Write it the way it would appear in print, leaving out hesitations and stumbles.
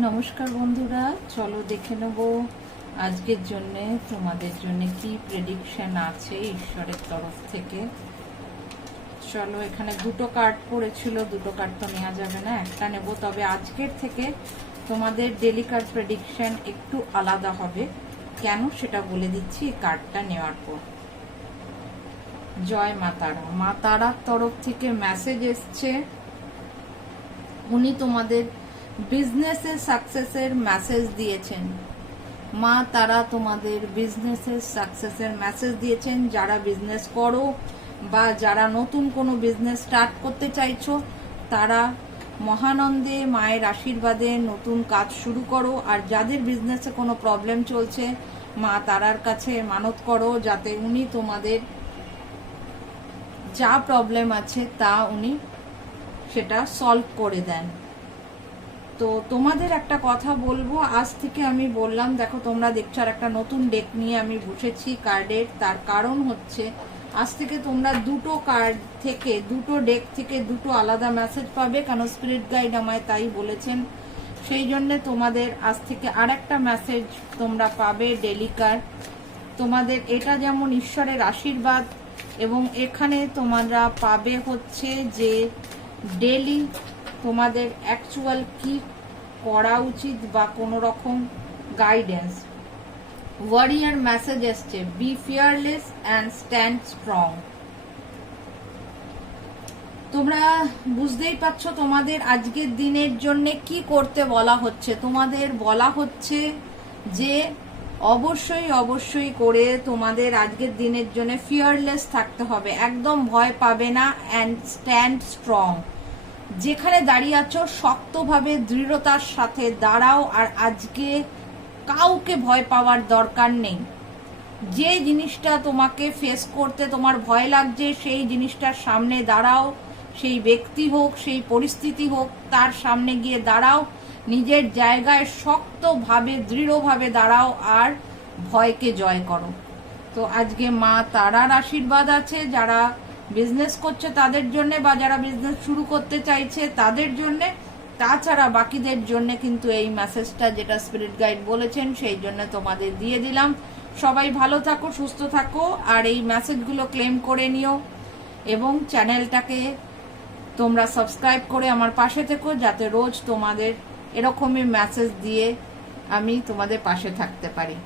নমস্কার বন্ধুরা, চলো দেখে নেব আজকের জন্য তোমাদের জন্য কি প্রেডিকশন আছে ঈশ্বরের তরফ থেকে। চলো, এখানে দুটো কার্ড পড়েছিল, দুটো কার্ড তো নেওয়া যাবে না, একটা নেব। তবে আজকের থেকে তোমাদের ডেলি কার্ড প্রেডিকশন একটু আলাদা হবে, কেন সেটা বলে দিচ্ছি এই কার্ডটা নেওয়ার পর। জয় মা তারা। মা তারার তরফ থেকে মেসেজ এসছে, উনি তোমাদের বিজনেসের সাকসেসের মেসেজ দিয়েছেন। মা তারা তোমাদের বিজনেসের সাকসেসের মেসেজ দিয়েছেন। যারা বিজনেস করো বা যারা নতুন কোনো বিজনেস স্টার্ট করতে চাইছো, তারা মহানন্দে মায়ের আশীর্বাদে নতুন কাজ শুরু করো। আর যাদের বিজনেসে কোনো প্রবলেম চলছে, মা তারার কাছে মানত করো যাতে উনি তোমাদের যা প্রবলেম আছে তা উনি সেটা সলভ করে দেন। তো তোমাদের একটা কথা বলবো, আজ থেকে আমি বললাম, দেখো তোমরা দেখছো আর একটা নতুন ডেক নিয়ে আমি বসেছি কার্ডের। তার কারণ হচ্ছে আজ থেকে তোমরা দুটো কার্ড থেকে, দুটো ডেক থেকে দুটো আলাদা মেসেজ পাবে, কারণ স্পিরিট গাইড আমায় তাই বলেছেন। সেই জন্য তোমাদের আজ থেকে আর একটা মেসেজ তোমরা পাবে ডেলি কার্ড। তোমাদের এটা যেমন ঈশ্বরের আশীর্বাদ, এবং এখানে তোমরা পাবে হচ্ছে যে ডেলি তোমাদের অ্যাকচুয়াল কি করা উচিত বা কোনো রকম গাইডেন্স। ওয়ারিয়ার মেসেজ এসছে, be fearless and stand strong. তোমরা বুঝতেই পারছো তোমাদের আজকের দিনের জন্য কি করতে বলা হচ্ছে। তোমাদের বলা হচ্ছে যে অবশ্যই অবশ্যই করে তোমাদের আজকের দিনের জন্য ফিয়ারলেস থাকতে হবে, একদম ভয় পাবে না, অ্যান্ড স্ট্যান্ড স্ট্রং। যেখানে দাঁড়িয়ে আছো শক্তভাবে দৃঢ়তার সাথে দাঁড়াও। আর আজকে কাউকে ভয় পাওয়ার দরকার নেই। যে জিনিসটা তোমাকে ফেস করতে তোমার ভয় লাগছে, সেই জিনিসটার সামনে দাঁড়াও। সেই ব্যক্তি হোক, সেই পরিস্থিতি হোক, তার সামনে গিয়ে দাঁড়াও। নিজের জায়গায় শক্তভাবে দৃঢ়ভাবে দাঁড়াও আর ভয়কে জয় করো। তো আজকে মা তারার আশীর্বাদ আছে যারা বিজনেস করছে তাদের জন্য, বা যারা বিজনেস শুরু করতে চাইছে তাদের জন্য। তাছাড়া বাকিদের জন্য কিন্তু এই মেসেজটা যেটা স্পিরিট গাইড বলেছেন সেই জন্য তোমাদের দিয়ে দিলাম। সবাই ভালো থাকো, সুস্থ থাকো, আর এই মেসেজগুলো ক্লেম করে নিও, এবং চ্যানেলটাকে তোমরা সাবস্ক্রাইব করে আমার পাশে থেকো, যাতে রোজ তোমাদের এরকমই মেসেজ দিয়ে আমি তোমাদের পাশে থাকতে পারি।